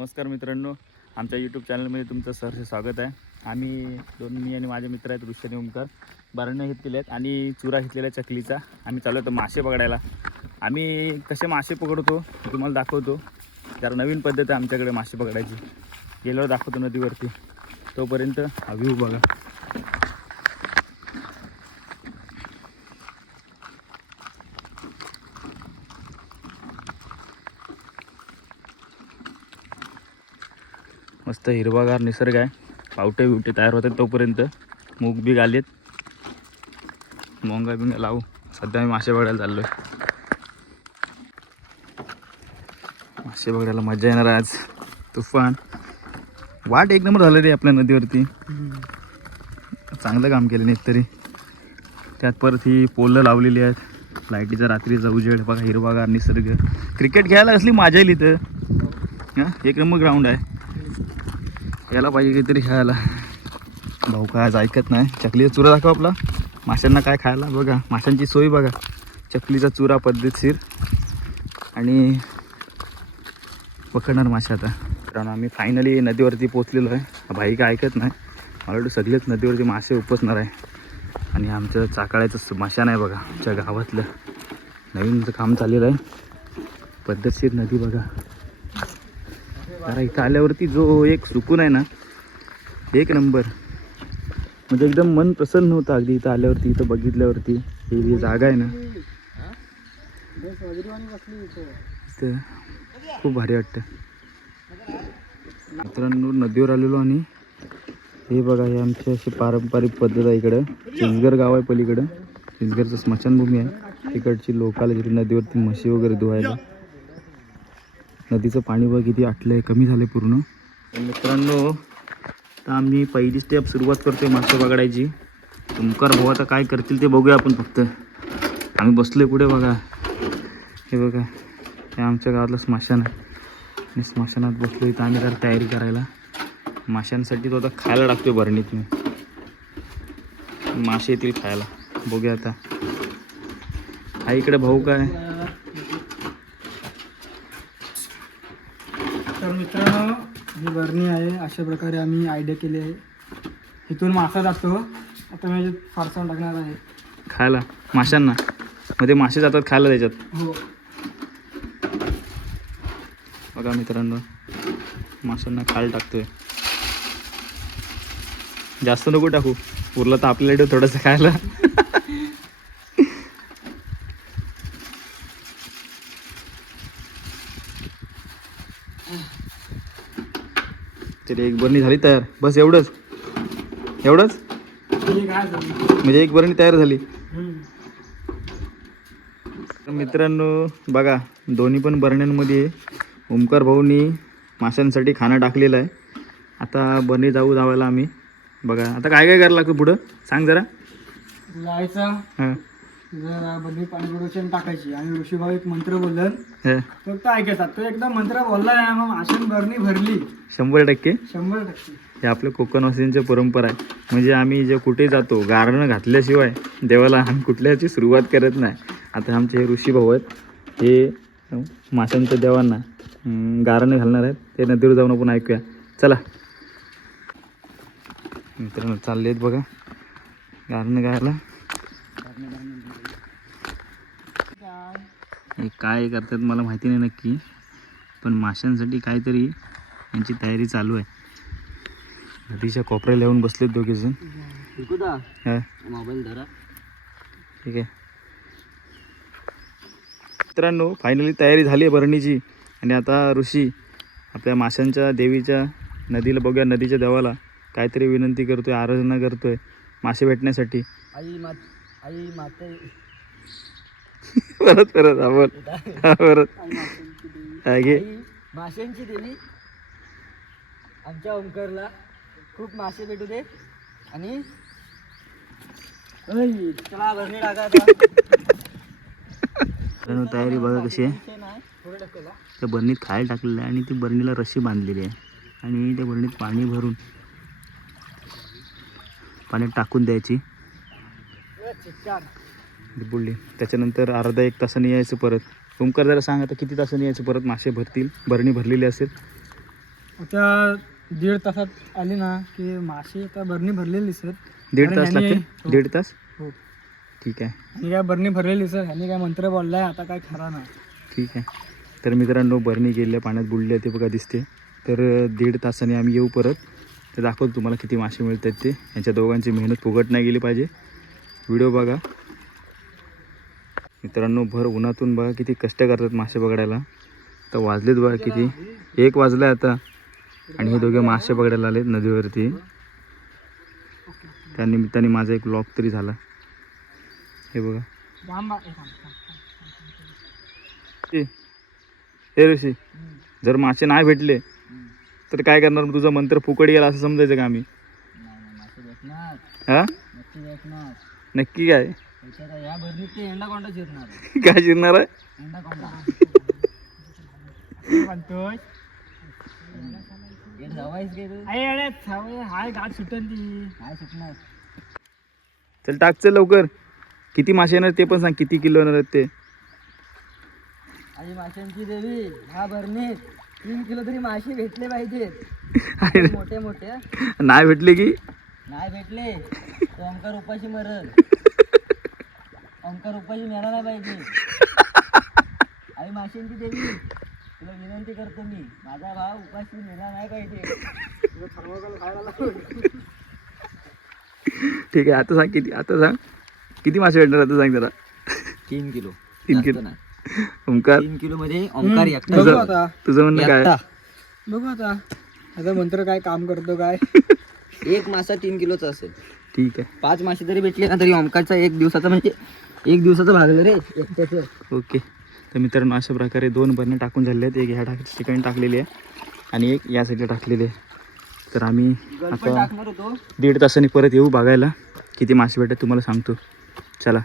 नमस्कार मित्रांनो, आमच्या यूट्यूब चॅनलमध्ये तुमचं सहर्ष स्वागत आहे. मी आणि माझे मित्र आहेत ऋषी आणि ओमकार. बरण्या घेतलेल्या आहेत आणि चुरा घेतलेला आहे चकलीचा. आम्ही चालू होतो मासे पकडायला. आम्ही कसे मासे पकडतो तुम्हाला दाखवतो. जरा नवीन पद्धत आहे आमच्याकडे मासे पकडायची. गेल्यावर दाखवतो नदीवरती. तोपर्यंत हा व्ह्यू बघा. मस्त हिरवागार निसर्ग आहे. पावटे बिवटे तयार होतात तोपर्यंत मूग बीग आलेत. मोंगा बिंगा लावू. सध्या मी मासे बघायला चाललो आहे. मासे बघायला मजा येणार आहे आज. तुफान वाट एक नंबर झालं रे आपल्या नदीवरती. चांगलं काम केलं नाही तरी. त्यात परत ही पोलं लावलेली आहेत. लाईटीचा रात्रीचा उजेड बघा. हिरवागार निसर्ग. क्रिकेट खेळायला कसली मजा येईल इथं. हां, एक नंबर ग्राउंड आहे. याला पाहिजे काहीतरी खेळायला. भाऊ काय आज ऐकत नाही. चकलीचा चुरा दाखव आपला. माशांना काय खायला बघा. माशांची सोय बघा. चकलीचा चुरा पद्धतशीर आणि पकडणार मासे आता. कारण आम्ही फायनली नदीवरती पोचलेलो आहे. भाई काय ऐकत नाही. मला वाटतं सगळेच नदीवरती मासे उपसणार आहे. आणि आमचं चाकाळायचं माशान आहे बघा. आमच्या गावातलं नवीन काम चाललेलं आहे. पद्धतशीर नदी बघा. जरा इथं आल्यावरती जो एक सुकून आहे ना, एक नंबर. म्हणजे एकदम मन प्रसन्न होतं अगदी इथं आल्यावरती. इथं बघितल्यावरती ही जी जागा आहे ना, इथं खूप भारी वाटतं. मित्रांनो नदीवर आलेलो आणि हे बघा, हे आमची अशी पारंपरिक पद्धत आहे. इकडं चिंचगर गाव आहे पलीकडं. चिंचगरचं स्मशानभूमी आहे. तिकडची लोकाला जिथे नदीवरती म्हशी वगैरे धुवायला. नदीचं पाणी बघ किती आटलं आहे. कमी झालं आहे पूर्ण. मित्रांनो तर आम्ही पहिली स्टेप सुरुवात करतो आहे मासे पकडायची. ओमकार भाऊ आता काय करतील ते बघूया आपण. फक्त आम्ही बसलो आहे कुठे बघा. हे बघा, हे आमच्या गावातलं स्मशान आहे. आणि स्मशानात बसलो इथं आम्ही जरा तयारी करायला. माशांसाठी तो आता खायला टाकतो भरणीत. मी मासे येतील खायला. बघूया आता. हा इकडे भाऊ काय. तर मित्रांनो ही बरणी आहे. अशा प्रकारे आम्ही आयडिया केली आहे. इथून मासा जातो. आता मी फारसा टाकणार आहे खायला माशांना. मध्ये मासे जातात खायला त्याच्यात. हो बघा मित्रांनो, माशांना खायला टाकतोय. जास्त नको टाकू. उरलं तर आपल्याकडे थोडंसं खायला. तरी एक बरणी झाली तयार. बस एवढंच एवढंच म्हणजे एक बरणी तयार झाली. मित्रांनो बघा, दोन्ही पण बरण्यांमध्ये ओमकार भाऊनी माशांसाठी खाणं टाकलेलं आहे. आता बरणी जावायला आम्ही. बघा आता काय काय करायला लागतं पुढं सांग जरा. जायचं. हां जर बरणी पाणी प्रोडक्शन टाकायची आणि ऋषीभाऊ एक मंत्र बोललं हां फक्त ऐकायचा. तो एकदा मंत्र बोलला मग माशांनी बरणी भरली 100%. 100%. हे आपल्या कोकणवासींची परंपरा आहे. म्हणजे आम्ही जे कुठे जातो गारणं घातल्याशिवाय देवाला आम्ही कुठल्याची सुरुवात करत नाही. आता आमचे हे ऋषी भाऊ आहेत. हे माशांच्या देवांना गारणं घालणार आहेत. ते नदीवर जाऊन आपण ऐकूया. चला मित्रांनो चालले आहेत बघा गारणं घालायला. हे काय करतात मला माहिती नाही नक्की, पण माशांसाठी काहीतरी यांची तयारी चालू आहे. नदीच्या कोपऱ्याला येऊन बसलेत दोघेजण. हां मोबाईल धरा. ठीक आहे मित्रांनो, फायनली तयारी झाली आहे बरणीची. आणि आता ऋषी आपल्या माशांच्या देवीच्या नदीला बघूया. नदीच्या देवाला काहीतरी विनंती करतोय, आराधना करतोय मासे भेटण्यासाठी. आई माते परत आपण परत घे. माशांची देवी आमच्या ओमकारला खूप मासे भेटू दे. आणि चला बरणी टाका. तयारी बघा कशी आहे. त्या बरणीत खायला टाकलेलं आहे आणि ती बरणीला रस्सी बांधलेली आहे. आणि त्या बरणीत पाणी भरून पाण्यात टाकून द्यायची. बुडली. त्याच्यानंतर अर्धा एक तासाने यायचं परत. ओमकार जरा सांग आता किती तासाने यायचं परत मासे भरतील. बरणी भरलेली असेल. आता 1.5 तासात आली ना की मासे आता बरणी भरलेली दिसत. 1.5 तास ह्यानी- लागते? हो. 1.5 तास? हो. ठीक आहे. आणि काय बरणी भरलेली दिसत. ह्यानी काय मंत्र बोललाय आता काय खरा ना. ठीक आहे. तर मित्रांनो बरणी गेल्या पाण्यात बुडले ते बघा दिसते. तर 1.5 तासाने आम्ही येऊ परत. तर दाखवतो तुम्हाला किती मासे मिळतात ते. यांच्या दोघांची मेहनत फुकट नाही गेली पाहिजे. व्हिडिओ बघा मित्रांनो. भर उन्हातून बघा किती कष्ट करतात मासे पकडायला. तर वाजलेत बघा किती, 1 वाजला आता. आणि हे दोघे मासे पकडायला आलेत नदीवरती. त्या निमित्ताने माझा एक व्लॉग तरी झाला. हे बघा. हे ऋषी, जर मासे नाही भेटले तर काय करणार? तुझा मंत्र फुकट गेला असं समजायचं का आम्ही? हा नक्की काय? काय शिरणार आहे? हाय गाठ सुटन ती. चल टाक चल लवकर. किती मासे येणार ते पण सांग, किती किलो येणार आहेत ते? आणि माशांची देवी ह्या भरणीत 3 किलो तरी मासे भेटले पाहिजेत. अरे मोठे मोठे नाही भेटले की नाही भेटले तो ओंकार उपाशी मरल. ओंकार उपाशी मेला नाही पाहिजे. आणि माशांची देवी तुला विनंती करतो मी, माझा भाव उपाशी मेला नाही पाहिजे. ठीक आहे. आता सांग किती, आता सांग किती मासे भेटणार आता सांग जरा. 3 किलो 3 किलो. ओंकार 3 किलो मध्ये ओंकार एकटा. बघू तुझं आता. तुझं म्हणणं काय? एकटा. बघू आता आता मंत्र काय काम करतो काय. एक मासा 3 किलोचा असेल. ठीक आहे. 5 मासे जरी भेटले ना तरी ओंकारचा 1 दिवसाचा म्हणजे 1 दिवसाचं भागलं रे एकट्याचं. ओके. तर मित्रांनो अशा प्रकारे 2 बरण्या टाकून झालेल्या आहेत. एक ह्या ठिकाणी टाकलेली आहे आणि एक या साईडला टाकलेली आहे. तर आम्ही पण आता टाकणार होतो. 1.5 तासांनी परत येऊ बघायला किती मासे भेटतात तुम्हाला सांगतो. चला.